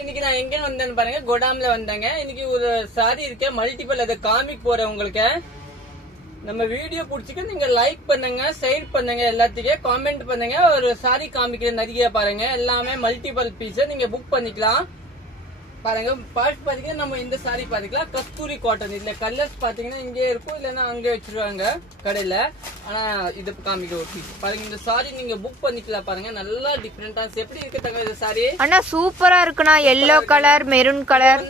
இன்னைக்கு நான் எங்க வந்தேன்னு பாருங்க, கோடாம்ல வந்தேங்க. இன்னைக்கு ஒரு சாரி இருக்கு மல்டிபிள், அதை காமிக் போறேன் உங்களுக்கு. நம்ம வீடியோ பிடிச்சிக்க நீங்க லைக் பண்ணுங்க, ஷேர் பண்ணுங்க, எல்லாத்துக்கும் காமெண்ட் பண்ணுங்க. ஒரு சாரி காமிக்கிற நிறைய பாருங்க, எல்லாமே மல்டிபிள் பீஸ் நீங்க புக் பண்ணிக்கலாம். பாருங்க பார்ட் பாத்தீங்கன்னா நம்ம இந்த சாரி பாத்தீங்களா கஸ்தூரி காட்டன். இதுல கலர்ஸ் பாத்தீங்கன்னா இங்கே இருக்கும், இல்லன்னா அங்கே வச்சிருவாங்க கடையில. ஆனா இது காமிக்க ஒரு பீஸ் பாருங்க. இந்த சாரி நீங்க புக் பண்ணிக்கலாம் பாருங்க, நல்லா டிஃபரெண்டா எப்படி இருக்கு தங்க இந்த சாரி. ஆனா சூப்பரா இருக்குண்ணா. Yellow colour, maroon colour,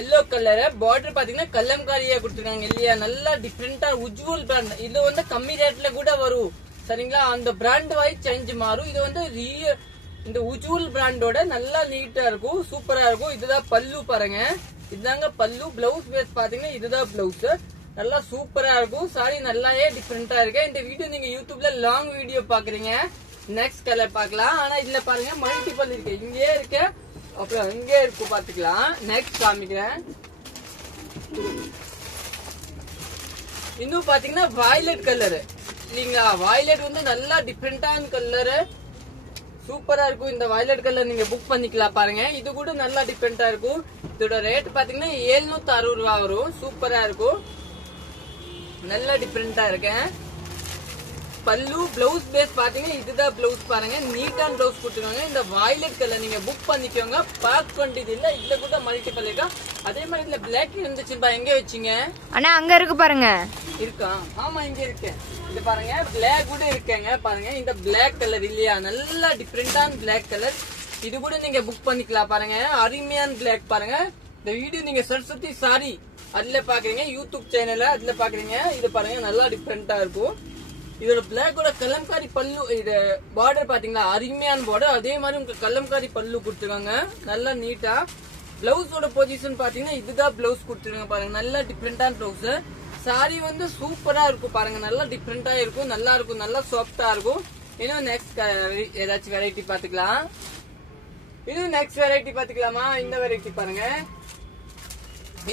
yellow colour border பாத்தீங்கன்னா கல்லம்காரியா கொடுத்துருக்காங்க இல்லையா, நல்லா டிஃபரெண்டா உஜ்வல் பிராண்ட். இது வந்து கம்மி ரேட்ல கூட வரும் சரிங்களா, அந்த பிராண்ட் வைஸ் சேஞ்ச் மாறும். இது வந்து இந்த உஜ்வல் பிராண்டோட நல்லா நீட்டா இருக்கும், சூப்பரா இருக்கும். இதுதான் பல்லு பாருங்க, இதுதாங்க பல்லு. பிளவுஸ் பேஸ் பாத்தீங்கன்னா இதுதான் பிளவுஸ், நல்லா சூப்பரா இருக்கும். சாரி நல்லாவே டிஃபரெண்டா இருக்கு. இந்த வீடியோ நீங்க யூடியூப்ல லாங் வீடியோ பாக்குறீங்க. நெக்ஸ்ட் கலர் பாக்கலாம். ஆனா இதுல பாருங்க மல்டிபிள் இருக்கு, இங்கே இருக்கு, அப்புறம் இங்கே இருக்கு பாத்துக்கலாம். நெக்ஸ்ட் காமிக்கிறேன். இன்னும் பாத்தீங்கன்னா வயலட் கலர் இல்லீங்களா, வயலட் வந்து நல்லா டிஃபரெண்டான கலரு, சூப்பரா இருக்கும். இந்த வயலட் கலர் நீங்க புக் பண்ணிக்கலாம் பாருங்க. இது கூட நல்லா டிஃபரெண்டா இருக்கும். இதோட ரேட் பாத்தீங்கன்னா 760 ரூபா வரும். சூப்பரா இருக்கும், நல்லா டிஃபரெண்டா இருக்கு. பல்லு பிளவுஸ் பேஸ் பாத்தீங்கன்னா இதுதான் பிளவுஸ் பாருங்க, நீட்டான பிளவுஸ் கொடுத்துருக்காங்க. இந்த வயலட் கலர் நீங்க புக் பண்ணிக்கோங்க. பேக் பண்ணிட்டு இல்ல, இதுல கூட மல்டிபிள் இருக்கா. அதே மாதிரி இதுல பிளாக் இருந்துச்சுப்பா, எங்க வச்சீங்க? ஆனா அங்க இருக்கு பாருங்க, இருக்கா? ஆமா இங்க இருக்கு. இது பாருங்க பிளாக் கூட இருக்கங்க பாருங்க. இந்த பிளாக் கலர் இல்லையா, நல்லா டிஃபரெண்டான பிளாக் கலர். இது கூட நீங்க புக் பண்ணிக்கலாம் பாருங்க, அருமையான பிளாக் பாருங்க. இந்த வீடியோ நீங்க சரஸ்வதி சாரி அதுல பாக்குறீங்க, யூடியூப் சேனல்ல அதுல பாக்குறீங்க. இது பாருங்க நல்லா டிஃபரெண்டா இருக்கும். இதோட பிளாக்கோட கல்லம்காரி பல்லு, இது பார்டர் பாத்தீங்களா அருமையான பார்டர். அதே மாதிரி உங்க கல்லம்காரி பல்லு கொடுத்துருக்காங்க, நல்லா நீட்டா. பிளவுஸோட பொசிஷன் பாத்தீங்கன்னா இதுதான் பிளவுஸ் கொடுத்துருக்காங்க பாருங்க, நல்லா டிஃபரெண்டான பிளவுஸ். சாரி வந்து சூப்பரா இருக்கும் பாருங்க, நல்லா டிஃபரெண்டா இருக்கும், நல்லா இருக்கும், நல்லா சாஃப்டா இருக்கும். இன்னும் நெக்ஸ்ட் ஏதாச்சும் வெரைட்டி பாத்துக்கலாம். இன்னும் நெக்ஸ்ட் வெரைட்டி பாத்துக்கலாமா? இந்த வெரைட்டி பாருங்க,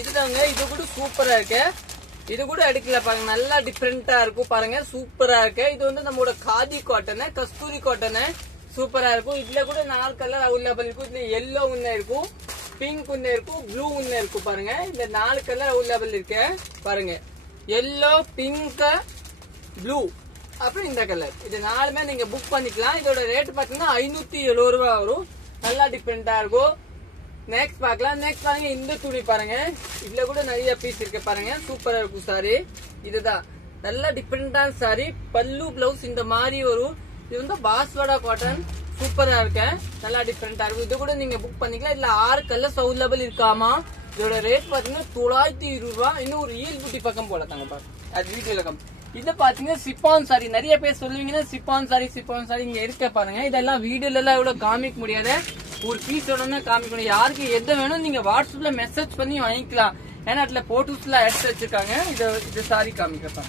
இதுதாங்க. இது கூட சூப்பரா இருக்கு. இது கூட அடிக்கல பாருங்க, நல்லா டிஃபரெண்டா இருக்கும் பாருங்க, சூப்பரா இருக்கு. இது வந்து நம்மளோட காதி காட்டன், கஸ்தூரி காட்டன், சூப்பரா இருக்கும். இதுல கூட 4 கலர் அவைலபிள் இருக்கும். இதுல எல்லோ ஒண்ணு இருக்கும், பிங்க் ஒண்ணு இருக்கும், ப்ளூ ஒண்ணு இருக்கும் பாருங்க. இந்த 4 கலர் அவைலபிள் இருக்கு பாருங்க, எல்லோ, பிங்க், ப்ளூ, அப்புறம் இந்த கலர். இது 4மே நீங்க புக் பண்ணிக்கலாம். இதோட ரேட் பாத்தீங்கன்னா 570 ரூபா வரும், நல்லா டிஃபரெண்டா இருக்கும். நெக்ஸ்ட் பாக்கலாம். நெக்ஸ்ட் பாருங்க, இந்த துணி பாருங்க, இதுல கூட நிறைய பீஸ் இருக்கு பாருங்க, சூப்பரா இருக்கும் சாரி. இதுதான் நல்லா டிஃபரெண்டான சாரி. பல்லு பிளவுஸ் இந்த மாதிரி வரும். இது வந்து பாஸ்வாடா காட்டன், சூப்பரா இருக்கு, நல்லா டிஃபரெண்டா இருக்கும். இது கூட நீங்க புக் பண்ணிக்கலாம். இதுல 6 கலர்ஸ் அவைலபிள் இருக்காமா. இதோட ரேட் பாத்தீங்கன்னா 920 ரூபா. இன்னும் ஒரு ரியல் பியூட்டி பக்கம் போல தாங்க பாருங்க, அது வீடியோல கம். இது பாத்தீங்கன்னா சிப்பான் சாரி. நிறைய பேர் சொல்லுவீங்கன்னா சிப்பான் சாரி சிப்பான் சாரி இங்க இருக்க பாருங்க. இதெல்லாம் வீடியோல எல்லாம் இவ்வளவு காமிக்க முடியாது, ஒரு பீஸ் உடனே காமிக்கணும். யாருக்கு எது வேணும் நீங்க வாட்ஸ்அப்ல மெசேஜ் பண்ணி வாங்கிக்கலாம், ஏன்னா அதுல போட்டோஸ் எல்லாம் எடுத்து வச்சிருக்காங்க. இது சாரி காமிக்க.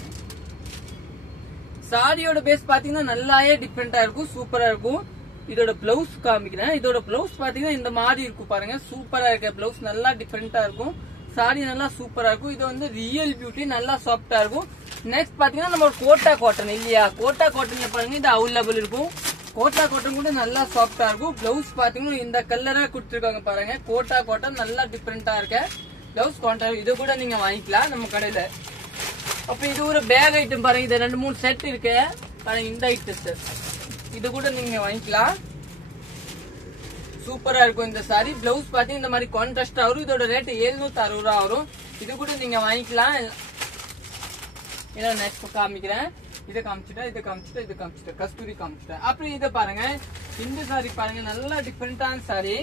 சாரியோட பேஸ் பாத்தீங்கன்னா நல்லாவே டிஃபரெண்டா இருக்கும், சூப்பரா இருக்கும். இதோட பிளவுஸ் காமிக்கிறேன். இதோட பிளவுஸ் பாத்தீங்கன்னா இந்த மாதிரி இருக்கும் பாருங்க, சூப்பரா இருக்க பிளவுஸ், நல்லா டிஃபரெண்டா இருக்கும். சாரி நல்லா சூப்பரா இருக்கும். இது வந்து ரியல் பியூட்டி, நல்லா சாஃப்டா இருக்கும். நெக்ஸ்ட் பாத்தீங்கன்னா நம்ம கோட்டா காட்டன் இல்லையா, கோட்டா காட்டன்ல பாருங்க இது அவைலபிள் இருக்கும். கோட்டா காட்டன் கூட நல்லா சாஃப்டா இருக்கும். பிளவுஸ் பாத்தீங்கன்னா இந்த கலரா கொடுத்துருக்காங்க பாருங்க, கோட்டா காட்டன் நல்லா டிஃபரெண்டா இருக்கு. பிளவுஸ் கான்ட்ராஸ்ட் இது கூட நீங்க வாங்கிக்கலாம் நம்ம கடையில. அப்ப இது ஒரு பேக் ஐட்டம் பாருங்க, இது 2-3 செட் இருக்கு பாருங்க. இந்த ஐட்டம் இது கூட நீங்க வாங்கிக்கலாம், சூப்பரா இருக்கும் இந்த சாரி. பிளவுஸ் பாத்தீங்கன்னா இந்த மாதிரி கான்ட்ராஸ்டா வரும். இதோட ரேட் 760 ரூபா வரும். இது கூட நீங்க வாங்கிக்கலாம். நெக்ஸ்ட் காமிக்கிறேன். இதை காமிச்சுட்டேன், இதை காமிச்சுட்டேன், இதை காமிச்சுட்டேன், கஸ்தூரி காமிச்சுட்டேன். அப்புறம் இதை பாருங்க, இந்த சாரி பாருங்க, நல்லா டிஃபரெண்டான சாரி.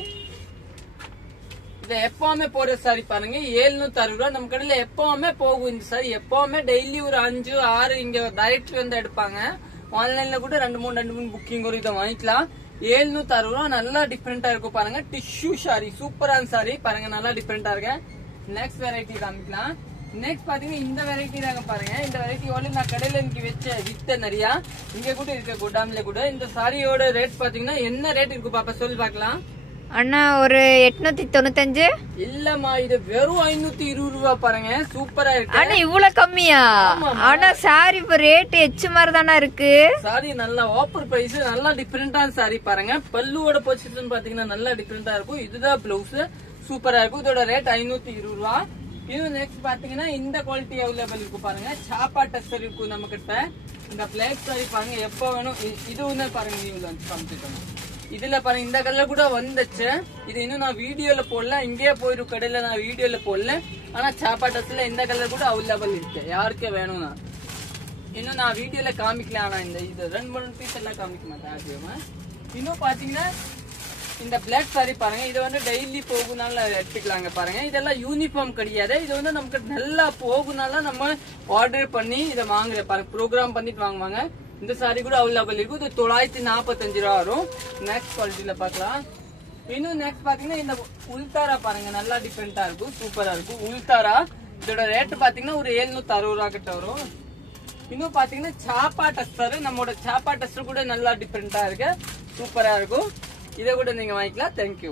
இதை எப்பவுமே போற சாரி பாருங்க, 760 ரூபா. நம்ம கடையில எப்பவுமே போகும் இந்த சாரி, எப்பவுமே டெய்லி ஒரு 5-6 இங்க டைரக்ட் வந்து எடுப்பாங்க. ஆன்லைன்ல கூட 2-3 புக்கிங் வரும். இதை வாங்கிக்கலாம். 760 ரூபா, நல்லா டிஃபரெண்டா இருக்கும் பாருங்க. டிஷ்யூ சாரி, சூப்பரான சாரி பாருங்க, நல்லா டிஃபரெண்டா இருக்கு. நெக்ஸ்ட் வெரைட்டி காமிக்கலாம். நெக்ஸ்ட் பாத்தீங்கன்னா இந்த வெரைட்டி தாங்க பாருங்க. இந்த வெரைட்டி ஓட நான் கடையில இன்னைக்கு வித்த நிறைய இங்க கூட இருக்க, கோடாம்ல கூட. இந்த சாரியோட ரேட் பாத்தீங்கன்னா என்ன ரேட் இருக்கு பாப்பா சொல்லி பாக்கலாம். அண்ணா ஒரு 895. இல்லம்மா இது வெறும் 520 ரூபாய் பாருங்க. சூப்பரா இருக்கு. அண்ணா இவ்வளவு கம்மியா? ஆனா சாரி இப்ப ரேட் எச்சு மாதிரி தானே இருக்கு. சாரி நல்லா ஆஃபர் பிரைஸ், நல்லா டிஃபரெண்டான சாரி பாருங்க. பல்லுவோட பொசிஷன் பாத்தீங்கன்னா நல்லா டிஃபரெண்டா இருக்கும். இதுதான் பிளவுஸ், சூப்பரா இருக்கும். இதோட ரேட் 520 ரூபாய். இது நெக்ஸ்ட் பாத்தீங்கன்னா இந்த குவாலிட்டி அவைலபிள் இருக்கு பாருங்க. சாப்பா டெஸ்டர் இருக்கும் நம்ம கிட்ட. இந்த பிளாக் சாரி பாருங்க எப்ப வேணும். இது ஒண்ணு பாருங்க, இதுல பாருங்க இந்த கலர் கூட வந்துச்சு. இது இன்னும் நான் வீடியோல போடல, இங்கே போயிரும் கடையில, நான் வீடியோல போடல. ஆனா சாப்பா டெஸ்ட்ல இந்த கலர் கூட அவைலபிள் இருக்கு, யாருக்கு வேணும்னா. இன்னும் நான் வீடியோல காமிக்கல, ஆனா இந்த இது 2-3 பீஸ் எல்லாம் காமிக்க மாட்டேன். இன்னும் பாத்தீங்கன்னா இந்த பிளாக் சாரி பாருங்க. இது வந்து டெய்லி போகுனால எடுத்துக்கலாங்க பாருங்க. இதெல்லாம் யூனிஃபார்ம் கிடையாது. இது வந்து நமக்கு நல்லா போகுனால நம்ம ஆர்டர் பண்ணி இதை வாங்குற பாருங்க, ப்ரோக்ராம் பண்ணிட்டு வாங்குவாங்க. இந்த சாரி கூட அவைலபிள் இருக்கும். இது 945 ரூபா வரும். நெக்ஸ்ட் குவாலிட்டியில பாக்கலாம். இன்னும் நெக்ஸ்ட் பாத்தீங்கன்னா இந்த உல்தாரா பாருங்க, நல்லா டிஃபரெண்டா இருக்கும், சூப்பரா இருக்கும். உல்தாரா இதோட ரேட் பாத்தீங்கன்னா ஒரு 760 ரூபா கிட்ட வரும். இன்னும் பாத்தீங்கன்னா சாப்பா டெஸ்டர், நம்மளோட சாப்பா டெஸ்டர் கூட நல்லா டிஃபரெண்டா இருக்கு, சூப்பரா இருக்கும். இதை கூட நீங்க வாங்கிக்கலாம். தேங்க்யூ.